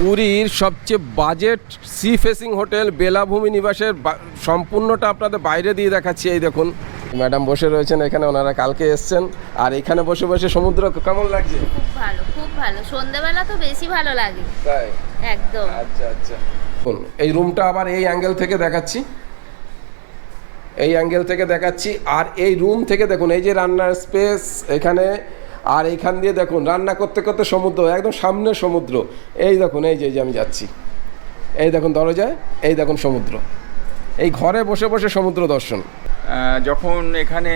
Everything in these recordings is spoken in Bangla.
পুরীর সবচেয়ে budget sea facing hotel Belabhumi নিবাসের সম্পূর্ণটা আপনাদের বাইরে দিয়ে দেখাচ্ছি। এই দেখুন ম্যাডাম বসে রয়েছেন এখানে ওনারা কালকে এসছেন। আর এখানে বসে বসে সমুদ্র কেমন লাগছে? খুব ভালো খুব ভালো। সন্ধেবেলা তো বেশি ভালো লাগে। তাই? একদম। আচ্ছা আচ্ছা। এই রুমটা আবার এই অ্যাঙ্গেল থেকে দেখাচ্ছি। এই অ্যাঙ্গেল থেকে দেখাচ্ছি। আর এই রুম থেকে দেখুন এই যে রান্নার স্পেস এখানে আর এইখান দিয়ে দেখুন রান্না করতে করতে সমুদ্র একদম সামনে সমুদ্র এই দেখুন এই যে যে আমি যাচ্ছি এই দেখুন দরজায় এই দেখুন সমুদ্র এই ঘরে বসে বসে সমুদ্র দর্শন যখন এখানে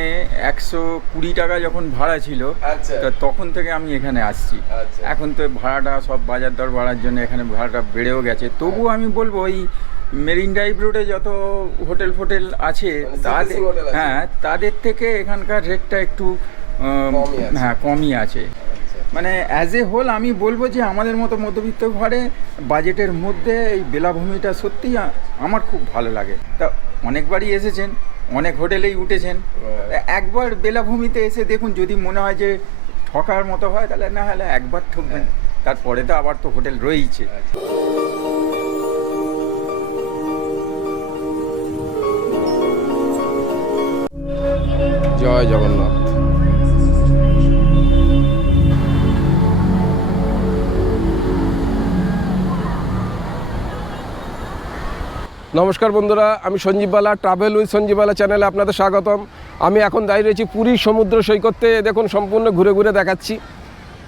একশো কুড়ি টাকা যখন ভাড়া ছিল আচ্ছা। তো তখন থেকে আমি এখানে আসছি আচ্ছা। এখন তো ভাড়াটা সব বাজার দর বাড়ার জন্য এখানে ভাড়াটা বেড়েও গেছে তবুও আমি বলব ওই মেরিন ড্রাইভ রোডে যত হোটেল ফোটেল আছে মানে তাদের। হ্যাঁ তাদের থেকে এখানকার রেটটা একটু। হ্যাঁ কমই আছে। মানে অ্যাজ এ হোল আমি বলব যে আমাদের মতো মধ্যবিত্ত ঘরে বাজেটের মধ্যে এই বেলাভূমিটা সত্যিই আ- আমার খুব ভালো লাগে। তা অনেকবারই এসেছেন অনেক হোটেলেই উঠেছেন। একবার বেলাভূমিতে এসে দেখুন যদি মনে হয় যে ঠকার মতো হয় তাহলে না হলে একবার ঠকবেন। তারপরে তো আবার তো হোটেল রয়েইছে। জয় জগন্নাথ। নমস্কার বন্ধুরা, আমি সঞ্জীববালা ট্রাভেল উইথ সঞ্জীববালা চ্যানেলে আপনাদের স্বাগতম। আমি এখন দাঁড়িয়ে রয়েছি পুরী সমুদ্র সৈকতে, দেখুন সম্পূর্ণ ঘুরে ঘুরে দেখাচ্ছি।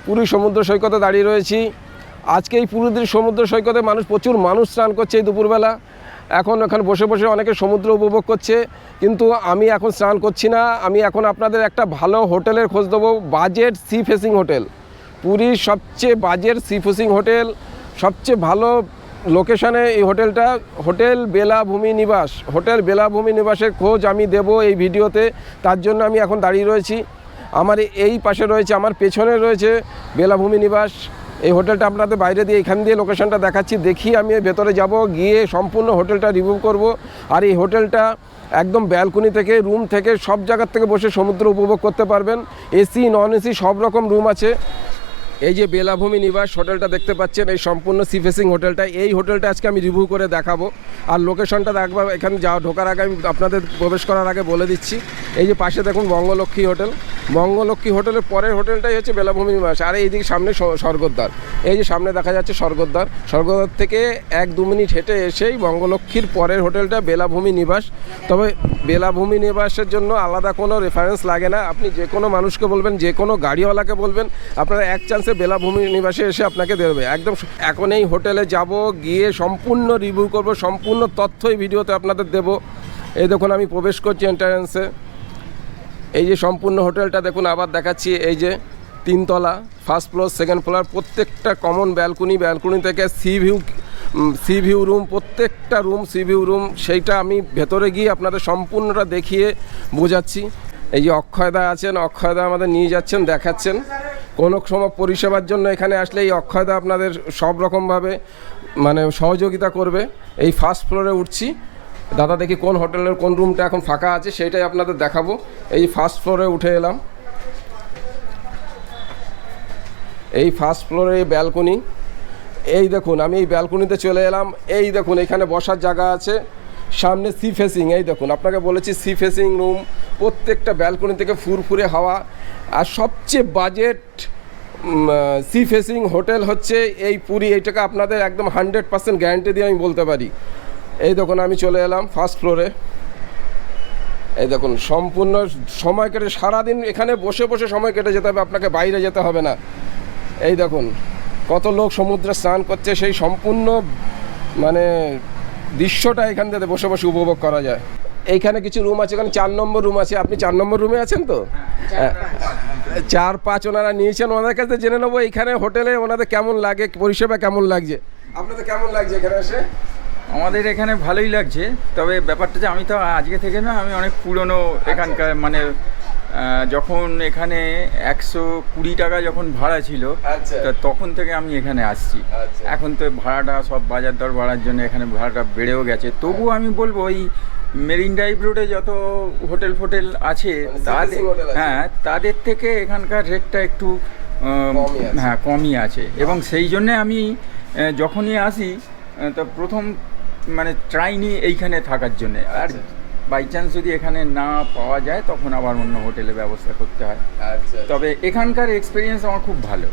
পুরী সমুদ্র সৈকতে দাঁড়িয়ে রয়েছি। আজকে এই পুরীর সমুদ্র সৈকতে মানুষ, প্রচুর মানুষ স্নান করছে এই দুপুরবেলা। এখন এখানে বসে বসে অনেকে সমুদ্র উপভোগ করছে, কিন্তু আমি এখন স্নান করছি না। আমি এখন আপনাদের একটা ভালো হোটেলের খোঁজ দেবো, বাজেট সি ফেসিং হোটেল পুরীর সবচেয়ে বাজেট সি ফেসিং হোটেল সবচেয়ে ভালো লোকেশনে এই হোটেলটা, হোটেল বেলাভূমি নিবাস। হোটেল বেলাভূমি নিবাসের খোঁজ আমি দেব এই ভিডিওতে, তার জন্য আমি এখন দাঁড়িয়ে রয়েছি। আমার এই পাশে রয়েছে, আমার পেছনে রয়েছে বেলাভূমি নিবাস। এই হোটেলটা আপনাদের বাইরে দিয়ে এখান দিয়ে লোকেশনটা দেখাচ্ছি, দেখি আমি ভেতরে যাব, গিয়ে সম্পূর্ণ হোটেলটা রিভিউ করব। আর এই হোটেলটা একদম ব্যালকনি থেকে, রুম থেকে, সব জায়গার থেকে বসে সমুদ্র উপভোগ করতে পারবেন। এসি, নন এসি, সব রকম রুম আছে। এই যে বেলাভূমি নিবাস হোটেলটা দেখতে পাচ্ছেন, এই সম্পূর্ণ সি ফেসিং হোটেলটা এই হোটেলটা আজকে আমি রিভিউ করে দেখাবো। আর লোকেশনটা একবার এখানে যাওয়া ঢোকার আগে আমি আপনাদের প্রবেশ করার আগে বলে দিচ্ছি। এই যে পাশে দেখুন বঙ্গলক্ষ্মী হোটেল। বঙ্গলক্ষ্মী হোটেলের পরের হোটেলটাই হচ্ছে বেলাভূমি নিবাস। আর এইদিকে সামনে স্বর্গদ্বার। এই যে সামনে দেখা যাচ্ছে স্বর্গদ্বার। স্বর্গদ্বার থেকে এক দু মিনিট হেঁটে এসেই বঙ্গলক্ষ্মীর পরের হোটেলটা বেলাভূমি নিবাস। তবে বেলাভূমি নিবাসের জন্য আলাদা কোনো রেফারেন্স লাগে না। আপনি যে কোনো মানুষকে বলবেন, যে কোনো গাড়িওয়ালাকে বলবেন। আপনারা এক চান্সে বেলাভূমি নিবাসে এসে আপনাকে দেবে। একদম এখন এই হোটেলে যাব, গিয়ে সম্পূর্ণ রিভিউ করব, সম্পূর্ণ তথ্য এই ভিডিওতে আপনাদের দেব। এই দেখুন, আমি প্রবেশ করছি এন্টারেন্সে এই যে সম্পূর্ণ হোটেলটা দেখুন, আবার দেখাচ্ছি, এই যে তিনতলা ফার্স্ট ফ্লোর সেকেন্ড ফ্লোর প্রত্যেকটা কমন ব্যালকনি ব্যালকনি থেকে sea view sea view room প্রত্যেকটা রুম সি ভিউ রুম সেইটা আমি ভেতরে গিয়ে আপনাদের সম্পূর্ণটা দেখিয়ে বোঝাচ্ছি। এই যে অক্ষয়দা আছেন, অক্ষয়দা আমাদের নিয়ে যাচ্ছেন, দেখাচ্ছেন। কোনো সময় পরিষেবার জন্য এখানে আসলে এই অক্ষয়দা আপনাদের সব রকমভাবে মানে সহযোগিতা করবে। এই ফার্স্ট ফ্লোরে উঠছি। দাদা দেখি কোন হোটেলের কোন রুমটা এখন ফাঁকা আছে, সেইটাই আপনাদের দেখাবো। এই ফার্স্ট ফ্লোরে উঠে এলাম। এই ফার্স্ট ফ্লোরে এই ব্যালকনি এই দেখুন, আমি এই ব্যালকনিতে চলে এলাম। এই দেখুন, এখানে বসার জায়গা আছে। সামনে সি ফেসিং এই দেখুন, আপনাকে বলেছি সি ফেসিং রুম প্রত্যেকটা ব্যালকনি থেকে ফুরফুরে হাওয়া। আর সবচেয়ে বাজেট সি ফেসিং হোটেল হচ্ছে এই পুরী, এইটাকে আপনাদের একদম হান্ড্রেড পার্সেন্ট গ্যারান্টি দিয়ে আমি বলতে পারি। এই দেখুন, আমি চলে এলাম ফার্স্ট ফ্লোরে এই দেখুন, সম্পূর্ণ সময় কেটে, সারাদিন এখানে বসে বসে সময় কেটে যেতে হবে, আপনাকে বাইরে যেতে হবে না। এই দেখুন, কত লোক সমুদ্রে স্নান করছে, সেই সম্পূর্ণ মানে দৃশ্যটা এখান থেকে বসে বসে উপভোগ করা যায়। এইখানে কিছু রুম আছে এখানে চার নম্বর রুম আছে। আপনি চার নম্বর রুমে আছেন তো? হ্যাঁ। চার পাঁচ ওনারা নিয়েছেন। ওনাদের কাছে জেনে নেব এখানে হোটেলে ওনাদের কেমন লাগে পরিষেবা কেমন লাগছে? আপনাদের কেমন লাগছে এখানে এসে? আমাদের এখানে ভালোই লাগছে তবে ব্যাপারটা যে আমি তো আজকে থেকে না আমি অনেক পুরনো এখানকার মানে যখন এখানে একশো কুড়ি টাকা যখন ভাড়া ছিল আচ্ছা। তখন থেকে আমি এখানে আসছি। আচ্ছা। এখন তো ভাড়াটা সব বাজার দর বাড়ার জন্য এখানে ভাড়াটা বেড়েও গেছে। তবুও আমি বলব ওই মেরিন ড্রাইভ রোডে যত হোটেল ফোটেল আছে মানে তাদের। হ্যাঁ তাদের থেকে এখানকার রেটটা একটু। হ্যাঁ কমই আছে। এবং সেই জন্যে আমি যখনই আসি তো প্রথম মানে ট্রাই নিই এইখানে থাকার জন্যে। আর আচ্ছা। বাই চান্স যদি এখানে না পাওয়া যায় তখন আবার অন্য হোটেলে ব্যবস্থা করতে হয়। আচ্ছা তবে এখানকার এক্সপিরিয়েন্স আমার খুব ভালো।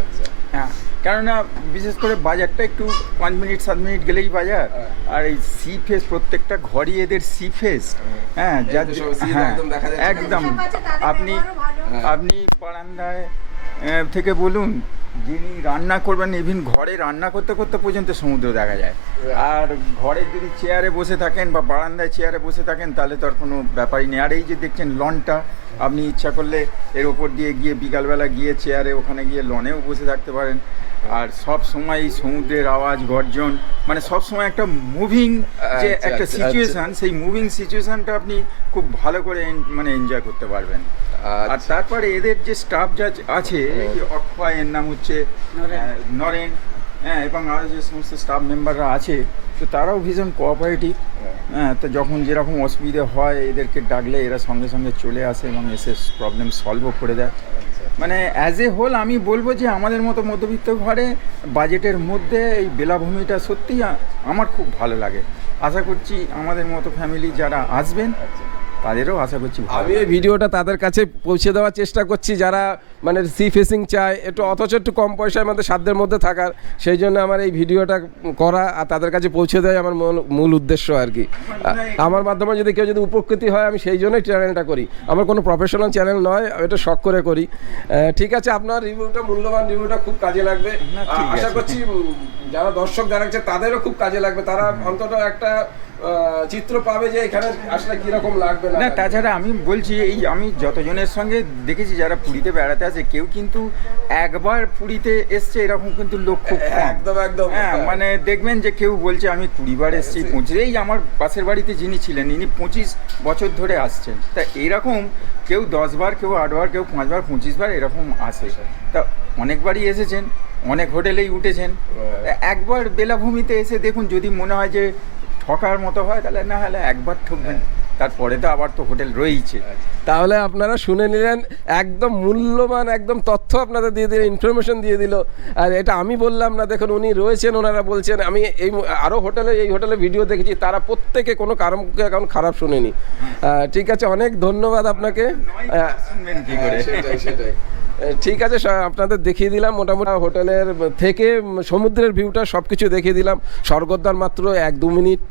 আচ্ছা। হ্যাঁ। কেননা বিশেষ করে বাজারটা একটু পাঁচ মিনিট সাত মিনিট গেলেই বাজার। হ্যাঁ। আর এই সি ফেস প্রত্যেকটা ঘরই এদের সি ফেস। হ্যাঁ। যার যে সব sea হ্যাঁ একদম তাদের আপনি। হ্যাঁ। আপনি বারান্দায় থেকে বলুন যিনি রান্না করবেন ইভিন ঘরে রান্না করতে করতে পর্যন্ত সমুদ্র দেখা যায়। আর ঘরে যদি চেয়ারে বসে থাকেন বা বারান্দায় চেয়ারে বসে থাকেন তাহলে তো আর কোনো ব্যাপারই নেই। আর এই যে দেখছেন লনটা আপনি ইচ্ছা করলে এর ওপর দিয়ে গিয়ে বিকালবেলা গিয়ে চেয়ারে ওখানে গিয়ে লনেও বসে থাকতে পারেন। আর সব সময় সমুদ্রের আওয়াজ গর্জন মানে সব সময় একটা মুভিং যে আচ্ছা, একটা আচ্ছা, সিচুয়েশন সেই মুভিং সিচুয়েশনটা আপনি খুব ভালো করে মানে এনজয় করতে পারবেন। আর আচ্ছা তারপরে এদের যে স্টাফ যা আছে অক্ষয় এর নাম হচ্ছে নরেন। নরেন হ্যাঁ এবং আরও যে সমস্ত স্টাফ মেম্বাররা আছে তো তারাও ভীষণ কোঅপারেটিভ হ্যাঁ। তো যখন যেরকম অসুবিধে হয় এদেরকে ডাকলে এরা সঙ্গে সঙ্গে চলে আসে এবং এসে প্রবলেম সলভও করে দেয়। মানে অ্যাজ এ হোল আমি বলব যে আমাদের মতো মধ্যবিত্ত ঘরে বাজেটের মধ্যে এই বেলাভূমিটা সত্যিই আমার খুব ভালো লাগে। আশা করছি আমাদের মতো ফ্যামিলি যারা আসবেন তাদেরও আশা করছি আমি এই ভিডিওটা তাদের কাছে পৌঁছে দেওয়ার চেষ্টা করছি যারা মানে সি ফেসিং চায় একটু অথচ একটু কম পয়সায় মধ্যে সাধ্যের মধ্যে থাকার সেই জন্য আমার এই ভিডিওটা করা আর তাদের কাছে পৌঁছে দেয় আমার মূল- উদ্দেশ্য আর কি। আমার মাধ্যমে যদি কেউ যদি উপকৃতি হয় আমি সেই জন্যই চ্যানেলটা করি। আমার কোনো প্রফেশনাল চ্যানেল নয় আমি এটা শখ করে করি। ঠিক আছে আপনার রিভিউটা মূল্যবান রিভিউটা খুব কাজে লাগবে। আশা করছি যারা দর্শক যারা তাদেরও খুব কাজে লাগবে। তারা অন্তত একটা চিত্র পাবে যে এখানে আসলে কীরকম লাগবে না তাছাড়া আমি বলছি এই আমি যতজনের সঙ্গে দেখেছি যারা পুরীতে বেড়াতে আসে কেউ কিন্তু একবার পুরীতে এসছে এরকম কিন্তু লোক খুব একদম, একদম। হ্যাঁ মানে দেখবেন যে কেউ বলছে আমি কুড়িবার এসছি পঁচিশ এই আমার পাশের বাড়িতে যিনি ছিলেন ইনি পঁচিশ বছর ধরে আসছেন। তা এরকম কেউ দশবার কেউ আটবার কেউ পাঁচবার পঁচিশবার এরকম আসে। তা অনেকবারই এসেছেন অনেক হোটেলেই উঠেছেন। একবার বেলাভূমিতে এসে দেখুন যদি মনে হয় যে ঠকার মতো হয় তাহলে না হলে একবার ঠকবেন। তারপরে তো আবার তো হোটেল রয়েইছে। তাহলে আপনারা শুনে নিলেন একদম মূল্যবান একদম তথ্য আপনাদের দিয়ে দিল ইনফরমেশন দিয়ে দিল। আর এটা আমি বললাম না দেখুন উনি রয়েছেন ওনারা বলছেন আমি এই আরও হোটেলে এই হোটেলে ভিডিও দেখেছি তারা প্রত্যেকে কোনো কারণকে এখন খারাপ শুনেনি। ঠিক আছে অনেক ধন্যবাদ আপনাকে। করে? সেটাই সেটাই। ঠিক আছে আপনাদের দেখিয়ে দিলাম। মোটামুটি হোটেলের থেকে সমুদ্রের ভিউটা সব কিছু দেখিয়ে দিলাম। স্বর্গদ্বার মাত্র এক দু মিনিট।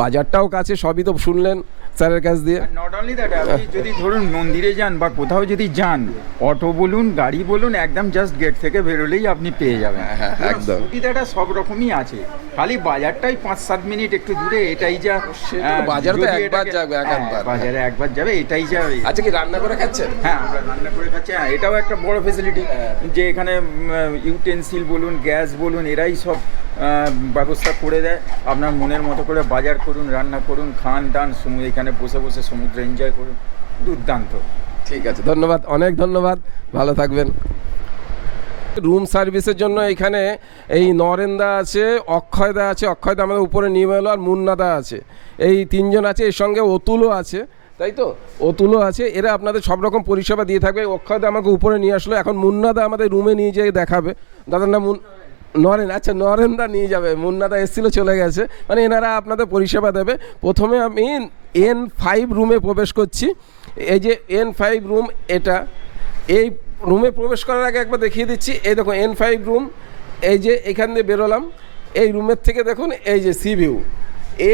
বাজারটাও কাছে, সবই তো শুনলেন। স্যারের কাছ দিয়ে। নট অনলি দ্যাট আপনি যদি ধরুন মন্দিরে যান বা কোথাও যদি যান অটো বলুন গাড়ি বলুন একদম জাস্ট গেট থেকে বেরোলেই আপনি পেয়ে যাবেন। হ্যাঁ, একদম। সুবিধাটা সব রকমই আছে। খালি বাজারটাই পাঁচ সাত মিনিট একটু দূরে এটাই যা বাজারে তো একবার যাবে, হ্যাঁ, বাজারে একবার যাবে এটাই যা আচ্ছা কি রান্না করে খাচ্ছেন? হ্যাঁ আমরা রান্না করে খাচ্ছি। হ্যাঁ এটাও একটা বড় ফেসিলিটি হ্যাঁ। যে এখানে ইউটেন্সিল বলুন গ্যাস বলুন এরাই সব ব্যবস্থা করে দেয়। আপনার মনের মতো করে বাজার করুন, রান্না করুন, খান টান সমুদ্র এখানে বসে বসে সমুদ্র এনজয় করুন। দুর্দান্ত। ঠিক আছে, ধন্যবাদ, অনেক ধন্যবাদ, ভালো থাকবেন। রুম সার্ভিসের জন্য এখানে এই নরেন্দা আছে অক্ষয়দা আছে অক্ষয়দা আমাদের উপরে নিয়ে এলো, আর মুন্নাদা আছে। এই তিনজন আছে, এর সঙ্গে অতুলও আছে, তাই তো? অতুলও আছে, এরা আপনাদের সব রকম পরিষেবা দিয়ে থাকবে। অক্ষয়দা আমাকে উপরে নিয়ে আসলো, এখন মুন্নাদা আমাদের রুমে নিয়ে যেয়ে দেখাবে। দাদার নাম মুন নরেন আচ্ছা নরেনদা নিয়ে যাবে। মুন্নাদা এসেছিল, চলে গেছে। মানে এনারা আপনাদের পরিষেবা দেবে। প্রথমে আমি এন ফাইভ রুমে প্রবেশ করছি। এই যে এন ফাইভ রুম এটা, এই রুমে প্রবেশ করার আগে একবার দেখিয়ে দিচ্ছি। এই দেখো এন ফাইভ রুম এই যে এখান দিয়ে বেরোলাম। এই রুমের থেকে দেখুন, এই যে সি ভিউ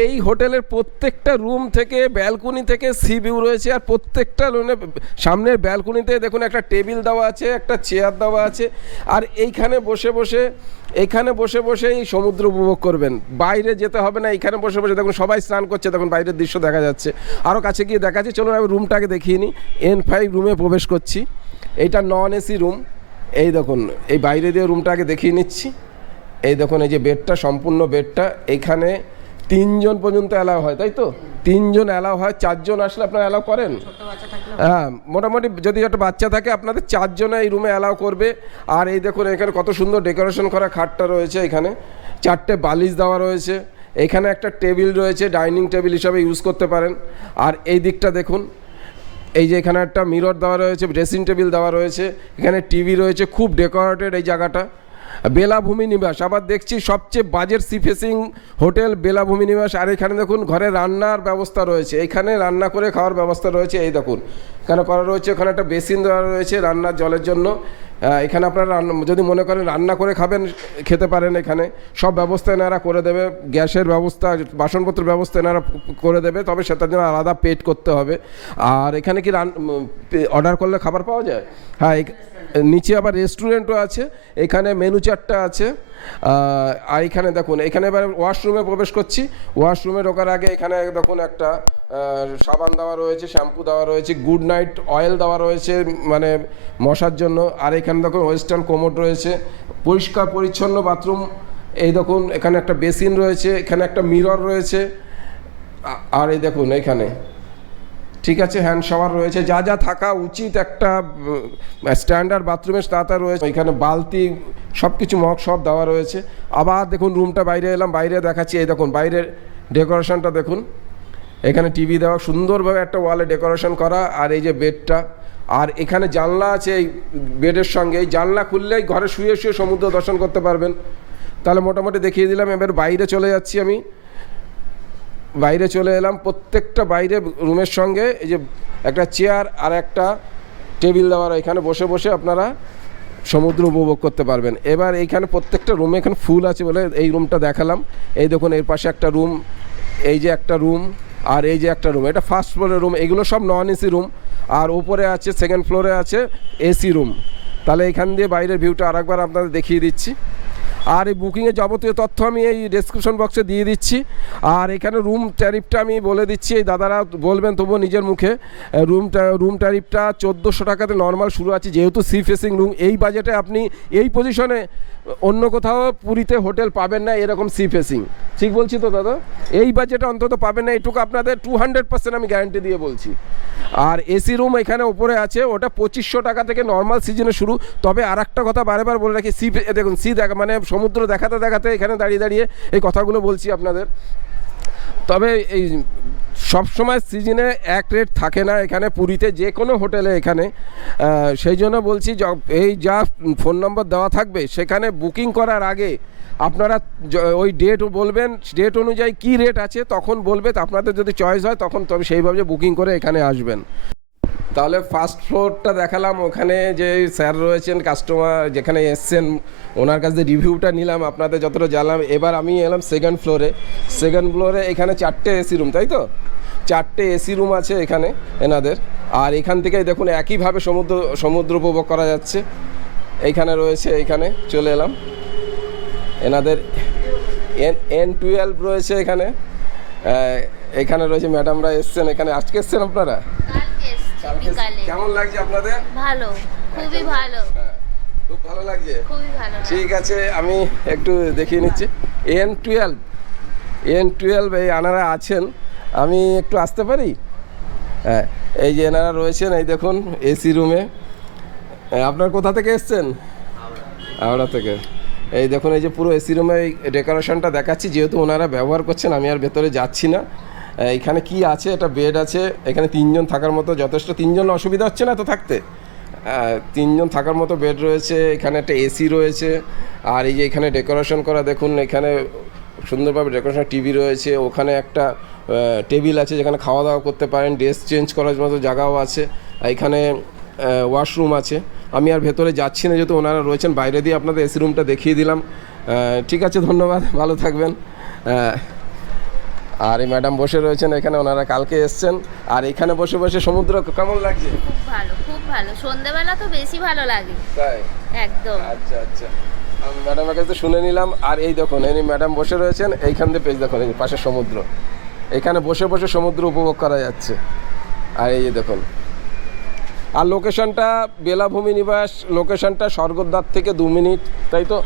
এই হোটেলের প্রত্যেকটা রুম থেকে, ব্যালকনি থেকে সি ভিউ রয়েছে আর প্রত্যেকটা রুমে, সামনের ব্যালকনিতে দেখুন একটা টেবিল দেওয়া আছে, একটা চেয়ার দেওয়া আছে আর এইখানে বসে বসে এখানে বসে বসে এই সমুদ্র উপভোগ করবেন। বাইরে যেতে হবে না, এইখানে বসে বসে দেখুন সবাই স্নান করছে, দেখুন বাইরের দৃশ্য দেখা যাচ্ছে। আরও কাছে গিয়ে দেখা যাচ্ছে, চলুন আমি রুমটাকে দেখিয়ে নিই। এন ফাইভ রুমে প্রবেশ করছি। এইটা নন এসি রুম এই দেখুন, এই বাইরে দিয়ে রুমটাকে দেখিয়ে নিচ্ছি। এই দেখুন, এই যে বেডটা, সম্পূর্ণ বেডটা এখানে তিনজন পর্যন্ত অ্যালাউ হয় তাই তো? তিনজন অ্যালাউ হয় চারজন আসলে আপনারা অ্যালাউ করেন? হ্যাঁ মোটামুটি যদি একটা বাচ্চা থাকে আপনাদের চারজনে এই রুমে অ্যালাউ করবে। আর এই দেখুন এখানে কত সুন্দর ডেকোরেশন করা খাটটা রয়েছে এখানে। চারটে বালিশ দেওয়া রয়েছে। এখানে একটা টেবিল রয়েছে ডাইনিং টেবিল হিসাবে ইউজ করতে পারেন। আর এই দিকটা দেখুন এই যে এখানে একটা মিরর দেওয়া রয়েছে ড্রেসিং টেবিল দেওয়া রয়েছে। এখানে টিভি রয়েছে খুব ডেকোরেটেড এই জায়গাটা। বেলাভূমি নিবাস। আবার দেখছি সবচেয়ে budget sea facing hotel Belabhumi Nibas. আর এখানে দেখুন, ঘরে রান্নার ব্যবস্থা রয়েছে। এখানে রান্না করে খাওয়ার ব্যবস্থা রয়েছে, এই দেখুন। এখানে করা রয়েছে ওখানে একটা বেসিন দেওয়া রয়েছে রান্নার জলের জন্য। এখানে আপনারা যদি মনে করেন রান্না করে খাবেন, খেতে পারেন এখানে। সব ব্যবস্থা এনারা করে দেবে, গ্যাসের ব্যবস্থা বাসনপত্র ব্যবস্থা এনারা করে দেবে, তবে সেটার জন্য আলাদা পেড করতে হবে। আর এখানে কি অর্ডার করলে খাবার পাওয়া যায়? হ্যাঁ নিচে আবার রেস্টুরেন্টও আছে, এখানে মেনু চারটা আছে আর এখানে দেখুন, এখানে এবার ওয়াশরুমে প্রবেশ করছি ওয়াশরুমে ঢোকার আগে এখানে দেখুন একটা সাবান দেওয়া রয়েছে শ্যাম্পু দেওয়া রয়েছে গুড নাইট অয়েল দেওয়া রয়েছে মানে মশার জন্য, আর এখানে দেখুন ওয়েস্টার্ন কোমোড রয়েছে, পরিষ্কার পরিচ্ছন্ন বাথরুম এই দেখুন, এখানে একটা বেসিন রয়েছে, এখানে একটা মিরর রয়েছে আর এই দেখুন, এখানে। ঠিক আছে হ্যান্ড শাওয়ার রয়েছে। যা যা থাকা উচিত একটা স্ট্যান্ডার্ড বাথরুমের তা তা রয়েছে। এখানে বালতি সব কিছু মগ সব দেওয়া রয়েছে। আবার দেখুন রুমটা বাইরে এলাম, বাইরে দেখাচ্ছি। এই দেখুন, বাইরের ডেকোরেশনটা দেখুন। এখানে টিভি দেওয়া, সুন্দরভাবে একটা ওয়ালে ডেকোরেশন করা, আর এই যে বেডটা আর এখানে জানলা আছে, এই বেডের সঙ্গে। এই জানলা খুললেই ঘরে শুয়ে শুয়ে সমুদ্র দর্শন করতে পারবেন। তাহলে মোটামুটি দেখিয়ে দিলাম, এবার বাইরে চলে যাচ্ছি আমি। বাইরে চলে এলাম। প্রত্যেকটা বাইরে রুমের সঙ্গে এই যে একটা চেয়ার আর একটা টেবিল দেওয়ার এখানে বসে বসে আপনারা সমুদ্র উপভোগ করতে পারবেন। এবার এইখানে প্রত্যেকটা রুমে এখানে ফুল আছে বলে এই রুমটা দেখালাম। এই দেখুন, এর পাশে একটা রুম, এই যে একটা রুম আর এই যে একটা রুম। এটা ফার্স্ট ফ্লোরের রুম। এগুলো সব নন এসি রুম। আর ওপরে আছে সেকেন্ড ফ্লোরে আছে এসি রুম তাহলে এখান দিয়ে বাইরের ভিউটা আরেকবার আপনাদের দেখিয়ে দিচ্ছি। আর এই বুকিংয়ের যাবতীয় তথ্য আমি এই ডেসক্রিপশন বক্সে দিয়ে দিচ্ছি। আর এখানে রুম ট্যারিফটা আমি বলে দিচ্ছি, এই দাদারা বলবেন তবুও নিজের মুখে। রুম রুম ট্যারিফটা চোদ্দোশো টাকাতে নর্মাল শুরু আছে, যেহেতু সি ফেসিং রুম এই বাজেটে আপনি এই পজিশনে অন্য কোথাও পুরীতে হোটেল পাবেন না এরকম সি ফেসিং ঠিক বলছি তো দাদা? এই বাজেটে অন্তত পাবেন না এইটুকু আপনাদের টু হান্ড্রেড পার্সেন্ট আমি গ্যারান্টি দিয়ে বলছি। আর এসি রুম এখানে ওপরে আছে, ওটা পঁচিশশো টাকা থেকে নর্মাল সিজনে শুরু। তবে আর একটা কথা বারেবার বলে রাখি সি দেখুন সি দেখা মানে সমুদ্র দেখাতে দেখাতে এখানে দাঁড়িয়ে দাঁড়িয়ে এই কথাগুলো বলছি আপনাদের। তবে এই সব সময় সিজনে এক রেট থাকে না এখানে, পুরীতে যে কোনো হোটেলে এখানে। সেই জন্য বলছি এই যা ফোন নম্বর দেওয়া থাকবে, সেখানে বুকিং করার আগে আপনারা ওই ডেট বলবেন ডেট অনুযায়ী কি রেট আছে, তখন বলবে, আপনাদের যদি চয়েস হয়, তখন তবে সেইভাবে বুকিং করে এখানে আসবেন। তাহলে ফার্স্ট ফ্লোরটা দেখালাম, ওখানে যে স্যার রয়েছেন কাস্টমার যেখানে এসছেন, ওনার কাছে রিভিউটা নিলাম, আপনাদের যতটা জানলাম। এবার আমি এলাম সেকেন্ড ফ্লোরে সেকেন্ড ফ্লোরে এখানে চারটে এসি রুম তাই তো? চারটে এসি রুম আছে এখানে এনাদের। আর এখান থেকেই দেখুন, একইভাবে সমুদ্র সমুদ্র উপভোগ করা যাচ্ছে। এইখানে রয়েছে, এইখানে চলে এলাম। এনাদের এন এন টুয়েলভ রয়েছে এখানে। এখানে রয়েছে ম্যাডামরা এসছেন এখানে। আজকে এসছেন আপনারা? বিকালে। কেমন লাগছে আপনাদের? ভালো খুবই ভালো। হ্যাঁ, খুব ভালো লাগছে? খুবই ভালো। ঠিক আছে আমি একটু দেখিয়ে নিচ্ছি। এন টুয়েলভ এন টুয়েলভ এই আনারা আছেন আমি একটু আসতে পারি? হ্যাঁ এই যে এনারা রয়েছেন এই দেখুন এসি রুমে আপনার কোথা থেকে এসছেন? হাওড়া থেকে। এই দেখুন এই যে পুরো এসি রুমে এই ডেকোরেশনটা দেখাচ্ছি যেহেতু ওনারা ব্যবহার করছেন আমি আর ভেতরে যাচ্ছি না। এইখানে কি আছে? এটা বেড আছে। এখানে তিনজন থাকার মতো যথেষ্ট। তিনজন অসুবিধা হচ্ছে না তো থাকতে? তিনজন থাকার মতো বেড রয়েছে। এখানে একটা এসি রয়েছে। আর এই যে এখানে ডেকোরেশন করা, দেখুন, এখানে সুন্দরভাবে ডেকোরেশন টিভি রয়েছে। ওখানে একটা টেবিল আছে যেখানে খাওয়া দাওয়া করতে পারেন। ড্রেস চেঞ্জ করার মতো জায়গাও আছে। এখানে ওয়াশরুম আছে। আমি আর ভেতরে যাচ্ছি না যেহেতু ওনারা রয়েছেন। বাইরে দিয়ে আপনাদের এসি রুমটা দেখিয়ে দিলাম। ঠিক আছে, ধন্যবাদ। ভালো থাকবেন। আর এই ম্যাডাম বসে রয়েছেন এখানে ওনারা কালকে এসছেন। আর এখানে বসে বসে সমুদ্র কেমন লাগছে? খুব ভালো খুব ভালো। সন্ধেবেলা তো বেশি ভালো লাগে। তাই? একদম। আচ্ছা আচ্ছা। আমি ম্যাডামের কাছে শুনে নিলাম। আর এই দেখুন এই ম্যাডাম বসে রয়েছেন এইখান দিয়ে পেজ দেখুন এই পাশে সমুদ্র। এখানে বসে বসে সমুদ্র উপভোগ করা যাচ্ছে। আর এই যে দেখুন। আর লোকেশনটা বেলাভূমি নিবাস লোকেশনটা স্বর্গদ্বার থেকে দু মিনিট তাই তো?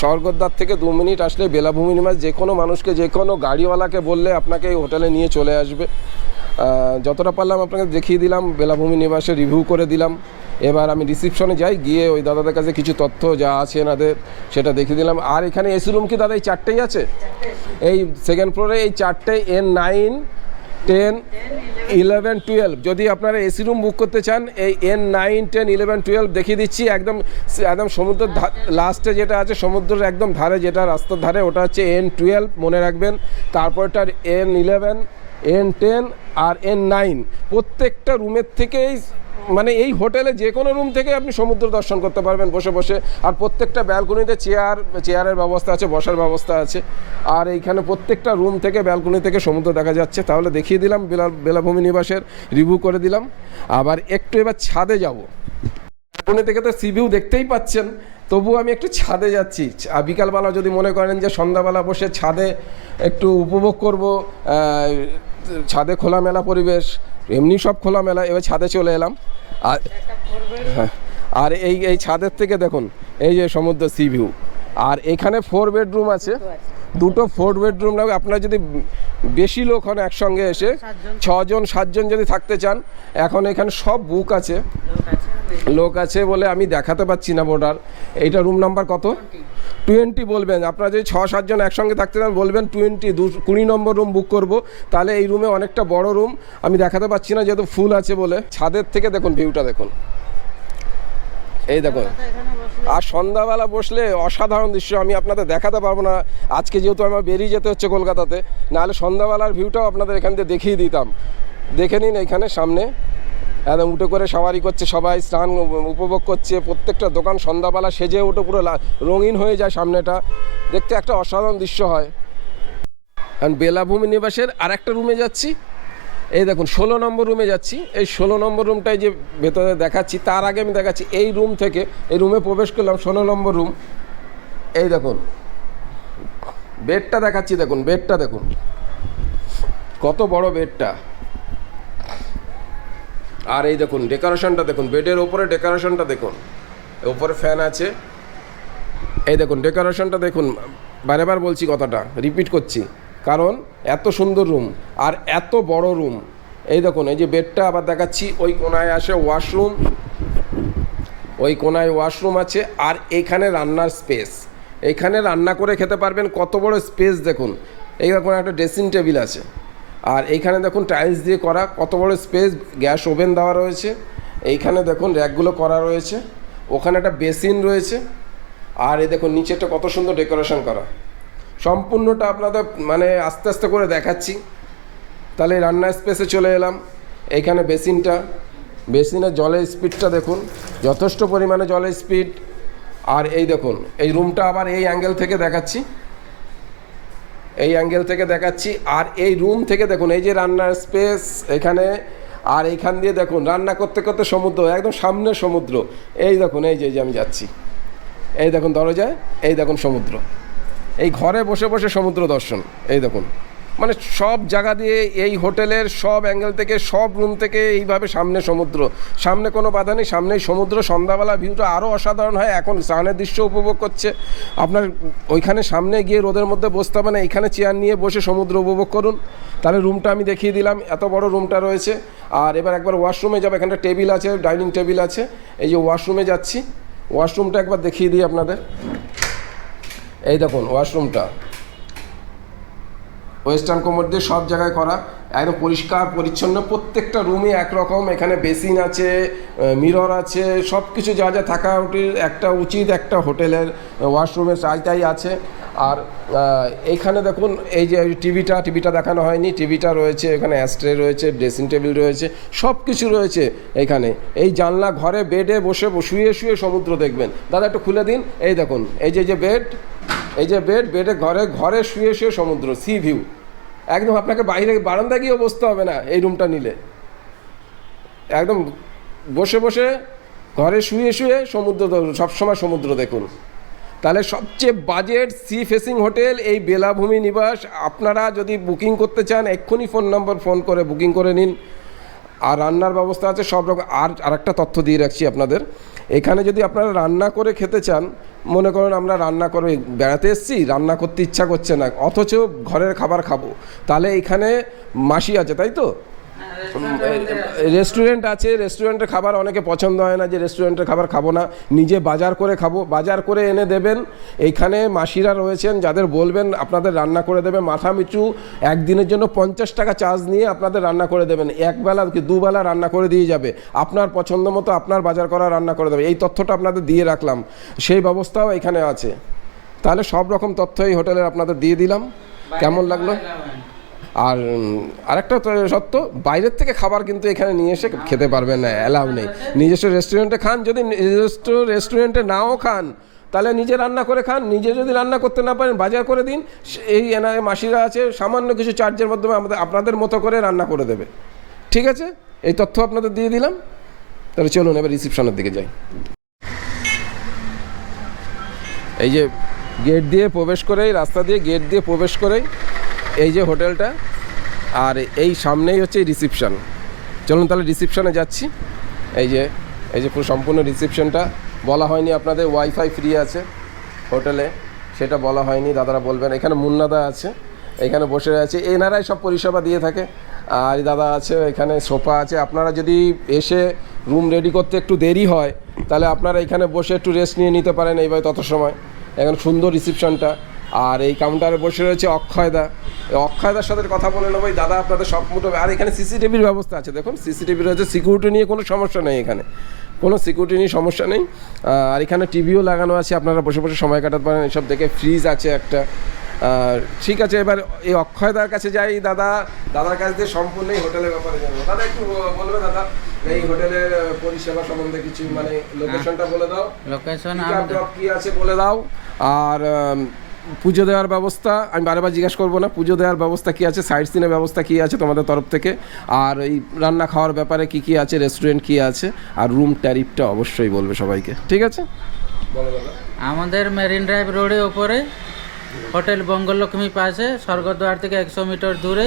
স্বর্গদ্বার থেকে দু মিনিট আসলে বেলাভূমি নিবাস যে কোনো মানুষকে, যে কোনো গাড়িওয়ালাকে বললে আপনাকে এই হোটেলে নিয়ে চলে আসবে। যতটা পারলাম আপনাকে দেখিয়ে দিলাম, বেলাভূমি নিবাসে রিভিউ করে দিলাম। এবার আমি রিসিপশনে যাই, গিয়ে ওই দাদাদের কাছে কিছু তথ্য যা আছে এনাদের সেটা দেখিয়ে দিলাম। আর এখানে এসি রুম কি দাদা, এই চারটেই আছে? এই সেকেন্ড ফ্লোরে এই চারটে N nine ten eleven twelve যদি আপনারা এসি রুম বুক করতে চান, এই N nine ten eleven twelve দেখিয়ে দিচ্ছি। একদম একদম সমুদ্রের লাস্টে যেটা আছে, সমুদ্রের একদম ধারে যেটা রাস্তার ধারে, ওটা হচ্ছে এন টুয়েলভ মনে রাখবেন। তারপরটার এন ইলেভেন এন টেন আর এন নাইন প্রত্যেকটা রুমের থেকেই মানে এই হোটেলে যে কোনো রুম থেকে আপনি সমুদ্র দর্শন করতে পারবেন বসে বসে। আর প্রত্যেকটা ব্যালকনিতে চেয়ার, চেয়ারের ব্যবস্থা আছে, বসার ব্যবস্থা আছে। আর এইখানে প্রত্যেকটা রুম থেকে, ব্যালকনি থেকে সমুদ্র দেখা যাচ্ছে। তাহলে দেখিয়ে দিলাম, বেলা, বেলাভূমি নিবাসের রিভিউ করে দিলাম। আবার একটু এবার ছাদে যাব। ব্যালকনি থেকে তো সিভিউ দেখতেই পাচ্ছেন। তবু আমি একটু ছাদে যাচ্ছি। বিকালবেলা যদি মনে করেন যে সন্ধ্যাবেলা বসে ছাদে একটু উপভোগ করব ছাদে খোলামেলা পরিবেশ, এমনি সব খোলামেলা। এবার ছাদে চলে এলাম। আর হ্যাঁ আর এই এই ছাদের থেকে দেখুন এই যে সমুদ্র সি ভিউ আর এখানে ফোর বেডরুম আছে। দুটো ফোর বেডরুম লাগবে। আপনার যদি বেশি লোক হন একসঙ্গে এসে ছজন সাতজন যদি থাকতে চান এখন এখানে সব বুক আছে। লোক আছে। বলে আমি দেখাতে পাচ্ছি না বোর্ডার এইটা রুম নাম্বার কত? টোয়েন্টি বলবেন। আপনারা যদি ছ সাতজন একসঙ্গে থাকতে চান, বলবেন টোয়েন্টি, দু, কুড়ি নম্বর রুম বুক করব। তাহলে এই রুমে অনেকটা বড় রুম আমি দেখাতে পাচ্ছি না, যেহেতু ফুল আছে বলে। ছাদের থেকে দেখুন ভিউটা দেখুন। এই দেখুন। আর সন্ধ্যাবেলা বসলে অসাধারণ দৃশ্য। আমি আপনাদের দেখাতে পারব না। আজকে যেহেতু আমার বেরিয়ে যেতে হচ্ছে কলকাতাতে, নাহলে সন্ধ্যাবেলার ভিউটাও আপনাদের এখান থেকে দেখিয়ে দিতাম। দেখে নিন এখানে সামনে। একদম উঠে করে সাওয়ারি করছে, সবাই স্নান উপভোগ করছে, প্রত্যেকটা দোকান সন্ধ্যাবেলা সেজে উঠে পুরো রঙিন হয়ে যায় সামনেটা। দেখতে একটা অসাধারণ দৃশ্য হয়। কারণ বেলাভূমি নিবাসের আর একটা রুমে যাচ্ছি। এই দেখুন, ষোলো নম্বর রুমে যাচ্ছি। এই ষোলো নম্বর রুমটাই যে ভেতরে দেখাচ্ছি, তার আগে আমি দেখাচ্ছি, এই রুম থেকে, এই রুমে প্রবেশ করলাম ষোলো নম্বর রুম এই দেখুন, বেডটা দেখাচ্ছি, দেখুন, বেডটা দেখুন। কত বড় বেডটা। আর এই দেখুন ডেকোরেশনটা দেখুন, বেডের ওপরে ডেকোরেশনটা দেখুন। ওপরে ফ্যান আছে। এই দেখুন ডেকোরেশনটা দেখুন, বারেবার বলছি কথাটা রিপিট করছি। কারণ এত সুন্দর রুম আর এত বড় রুম এই দেখুন, এই যে বেডটা আবার দেখাচ্ছি, ওই কোনায় আসে ওয়াশরুম ওই কোনায় ওয়াশরুম আছে, আর এইখানে রান্নার স্পেস এইখানে রান্না করে খেতে পারবেন কত বড় স্পেস দেখুন। এই দেখুন, একটা ড্রেসিং টেবিল আছে। আর এইখানে দেখুন টাইলস দিয়ে করা, কত বড় স্পেস গ্যাস ওভেন দেওয়া রয়েছে। এইখানে দেখুন র্যাকগুলো করা রয়েছে। ওখানে একটা বেসিন রয়েছে। আর এই দেখুন নিচেটা কত সুন্দর ডেকোরেশন করা। সম্পূর্ণটা আপনাদের মানে আস্তে আস্তে করে দেখাচ্ছি। তাহলে রান্নার স্পেসে চলে এলাম। এইখানে বেসিনটা বেসিনের জলের স্পিডটা দেখুন, যথেষ্ট পরিমাণে জলের স্পিড আর এই দেখুন, এই রুমটা আবার এই অ্যাঙ্গেল থেকে দেখাচ্ছি। এই অ্যাঙ্গেল থেকে দেখাচ্ছি। আর এই রুম থেকে দেখুন, এই যে রান্নার স্পেস এখানে, আর এইখান দিয়ে দেখুন, রান্না করতে করতে সমুদ্র, একদম সামনে সমুদ্র। এই দেখুন এই যে আমি যাচ্ছি। এই দেখুন দরজায়, এই দেখুন সমুদ্র। এই ঘরে বসে বসে সমুদ্র দর্শন। এই দেখুন। মানে সব জায়গা দিয়ে এই হোটেলের সব অ্যাঙ্গেল থেকে, সব রুম থেকে এইভাবে সামনে সমুদ্র। সামনে কোনো বাধা নেই, সামনেই সমুদ্র। সন্ধ্যাবেলা ভিউটা আরও অসাধারণ হয়। এখন স্নানের দৃশ্য উপভোগ করছে। আপনার ওইখানে সামনে গিয়ে রোদের মধ্যে বসতে হবে না এখানে চেয়ার নিয়ে বসে সমুদ্র উপভোগ করুন। তাহলে রুমটা আমি দেখিয়ে দিলাম, এত বড় রুমটা রয়েছে। আর এবার একবার ওয়াশরুমে যাব এখানটা টেবিল আছে ডাইনিং টেবিল আছে। এই যে ওয়াশরুমে যাচ্ছি ওয়াশরুমটা একবার দেখিয়ে দিই আপনাদের। এই দেখুন ওয়াশরুমটা ওয়েস্টার্ন কোমর দিয়ে সব জায়গায় করা, একদম পরিষ্কার, পরিচ্ছন্ন, প্রত্যেকটা রুমে একরকম। এখানে বেসিন আছে মিরর আছে সব কিছু যা যা থাকা একটা উচিত, একটা হোটেলের ওয়াশরুমের চাইটাই আছে। আর এইখানে দেখুন, এই যে টিভিটা টিভিটা দেখানো হয়নি টিভিটা রয়েছে, এখানে অ্যাস্ট্রে রয়েছে ড্রেসিং টেবিল রয়েছে সব কিছু রয়েছে এখানে। এই জানলা ঘরে বেডে বসে, শুয়ে শুয়ে সমুদ্র দেখবেন। দাদা, একটু খুলে দিন। এই দেখুন, এই যে যে বেড এই যে বেড, বেডে ঘরে ঘরে শুয়ে শুয়ে সমুদ্র, সি ভিউ। একদম আপনাকে বাইরে বারান্দা গিয়েও বসতে হবে না এই রুমটা নিলে। একদম বসে বসে ঘরে শুয়ে শুয়ে সমুদ্র সবসময় সমুদ্র দেখুন। তাহলে সবচেয়ে বাজেট সি ফেসিং হোটেল, এই বেলাভূমি নিবাস। আপনারা যদি বুকিং করতে চান, এক্ষুনি ফোন নম্বর, ফোন করে বুকিং করে নিন। আর রান্নার ব্যবস্থা আছে, সব রকম আর আরেকটা তথ্য দিয়ে রাখছি আপনাদের। এখানে যদি আপনারা রান্না করে খেতে চান, মনে করেন আমরা রান্না করে বেড়াতে এসেছি, রান্না করতে ইচ্ছা করছে না, অথচ ঘরের খাবার খাব। তাহলে এখানে মাসি আছে, তাই তো? রেস্টুরেন্ট আছে রেস্টুরেন্টের খাবার অনেকে পছন্দ হয় না যে রেস্টুরেন্টের খাবার খাব না। নিজে বাজার করে খাব। বাজার করে এনে দেবেন। এইখানে মাসিরা রয়েছেন যাদের বলবেন আপনাদের রান্না করে দেবে। মাথা মিচু একদিনের জন্য পঞ্চাশ টাকা চার্জ নিয়ে আপনাদের রান্না করে দেবেন। একবেলা কি দুবেলা রান্না করে দিয়ে যাবে। আপনার পছন্দ মতো আপনার বাজার করা রান্না করে দেবে। এই তথ্যটা আপনাদের দিয়ে রাখলাম। সেই ব্যবস্থাও এখানে আছে। তাহলে সব রকম তথ্য এই হোটেলের আপনাদের দিয়ে দিলাম। কেমন লাগল? আর আরেকটা সত্য, বাইরের থেকে খাবার কিন্তু এখানে নিয়ে এসে খেতে পারবেন না অ্যালাউ নেই। নিজস্ব রেস্টুরেন্টে খান, যদি নিজস্ব রেস্টুরেন্টে নাও খান, তাহলে নিজে রান্না করে খান, নিজে যদি রান্না করতে না পারেন, বাজার করে দিন এই এনারে মাসিরা আছে, সামান্য কিছু চার্জের মাধ্যমে আমাদের, আপনাদের মতো করে রান্না করে দেবে। ঠিক আছে? এই তথ্য আপনাদের দিয়ে দিলাম। তাহলে চলুন, এবার রিসিপশনের দিকে যাই। এই যে গেট দিয়ে প্রবেশ করেই, রাস্তা দিয়ে গেট দিয়ে প্রবেশ করেই এই যে হোটেলটা, আর এই সামনেই হচ্ছে রিসিপশন। চলুন তাহলে রিসিপশনে যাচ্ছি। এই যে এই যে পুরো সম্পূর্ণ রিসিপশনটা। বলা হয়নি আপনাদের ওয়াইফাই ফ্রি আছে হোটেলে, সেটা বলা হয়নি, দাদারা বলবেন। এখানে মুন্নাদা আছে, এখানে বসে আছে। এনারাই সব পরিষেবা দিয়ে থাকে। আর দাদা আছে, এখানে সোফা আছে। আপনারা যদি এসে রুম রেডি করতে একটু দেরি হয়, তাহলে আপনারা এখানে বসে একটু রেস্ট নিয়ে নিতে পারেন এইভাবে তত সময়। এখন সুন্দর রিসিপশনটা। আর এই কাউন্টারে বসে রয়েছে অক্ষয়দা। অক্ষয়দার সাথে কথা বলে নেব। এই দাদা আপনাদের সব মোটো আর এখানে সিসিটিভির ব্যবস্থা আছে। দেখুন সিসিটিভি রয়েছে। সিকিউরিটি নিয়ে কোনো সমস্যা নেই এখানে। কোনো সিকিউরিটি নিয়ে সমস্যা নেই। আর এখানে টিভিও লাগানো আছে। আপনারা বসে বসে সময় কাটাতে পারেন। এসব দেখে ফ্রিজ আছে একটা। ঠিক আছে এবার এই অক্ষয়দার কাছে যাই দাদা। দাদার কাছ দিয়ে সম্পূর্ণ এই হোটেলের ব্যাপারে জানব। দাদা একটু বলবে দাদা? এই হোটেলের পরিষেবা সম্বন্ধে কিছু মানে লোকেশনটা বলে দাও। লোকেশন কি আছে বলে দাও। আর পুজো দেওয়ার ব্যবস্থা, আমি বারবার জিজ্ঞাসা করব না, পুজো দেওয়ার ব্যবস্থা কি আছে সাইড সিনের ব্যবস্থা কি আছে তোমাদের তরফ থেকে? আর এই রান্না খাওয়ার ব্যাপারে কি কি আছে, রেস্টুরেন্ট কি আছে, আর রুম ট্যারিফটা অবশ্যই বলবে সবাইকে, ঠিক আছে? আমাদের মেরিন ড্রাইভ রোডের ওপরে, হোটেল বঙ্গলক্ষ্মী পাশে, স্বর্গদ্বার থেকে একশো মিটার দূরে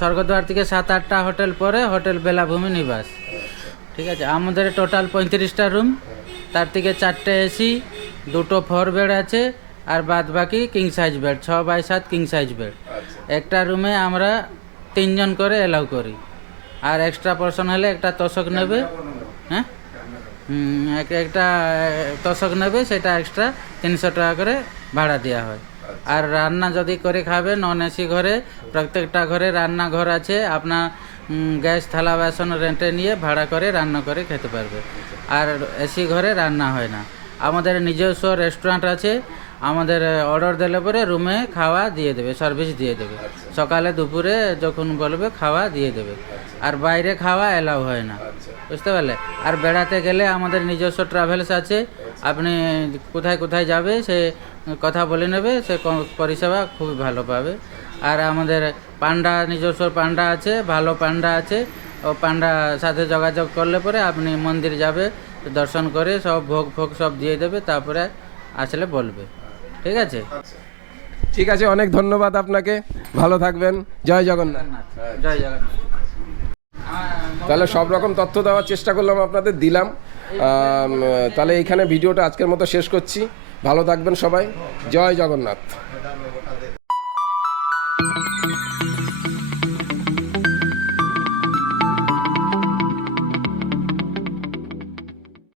স্বর্গদ্বার থেকে সাত আটটা হোটেল পরে, হোটেল বেলাভূমি নিবাস। ঠিক আছে, আমাদের টোটাল পঁয়ত্রিশটা রুম তার থেকে চারটে এসি দুটো ফোর বেড আছে আর বাদ বাকি কিং সাইজ বেড ছ বাই সাত কিং সাইজ বেড একটা রুমে আমরা তিনজন করে এলাউ করি। আর এক্সট্রা পার্সন হলে একটা তোষক নেবে। হ্যাঁ? এক একটা তোষক নেবে সেটা এক্সট্রা তিনশো টাকা করে ভাড়া দেওয়া হয়। আর রান্না যদি করে খাবে নন এসি ঘরে প্রত্যেকটা ঘরে রান্নাঘর আছে আপনার গ্যাস থালা বাসন রেন্টে নিয়ে ভাড়া করে রান্না করে খেতে পারবে। আর এসি ঘরে রান্না হয় না। আমাদের নিজস্ব রেস্টুরেন্ট আছে আমাদের অর্ডার দিলে পরে রুমে খাওয়া দিয়ে দেবে সার্ভিস দিয়ে দেবে। সকালে, দুপুরে যখন বলবে, খাওয়া দিয়ে দেবে। আর বাইরে খাওয়া এলাও হয় না। বুঝতে পারলে? আর বেড়াতে গেলে আমাদের নিজস্ব ট্রাভেলস আছে। আপনি কোথায় কোথায় যাবে, সে কথা বলে নেবে, সে পরিষেবা খুবই ভালো পাবে। আর আমাদের পান্ডা, নিজস্ব পান্ডা আছে, ভালো পান্ডা আছে। ও পান্ডা সাথে যোগাযোগ করলে পরে আপনি মন্দির যাবে, দর্শন করে সব ভোগ, ফোগ সব দিয়ে দেবে, তারপরে আসলে বলবে। ঠিক আছে? ঠিক আছে অনেক ধন্যবাদ আপনাকে। ভালো থাকবেন। জয় জগন্নাথ। জয় জগন্নাথ। তাহলে সব রকম তথ্য দেওয়ার চেষ্টা করলাম আপনাদের দিলাম। তাহলে এইখানে ভিডিওটা আজকের মতো শেষ করছি। ভালো থাকবেন সবাই। জয় জগন্নাথ।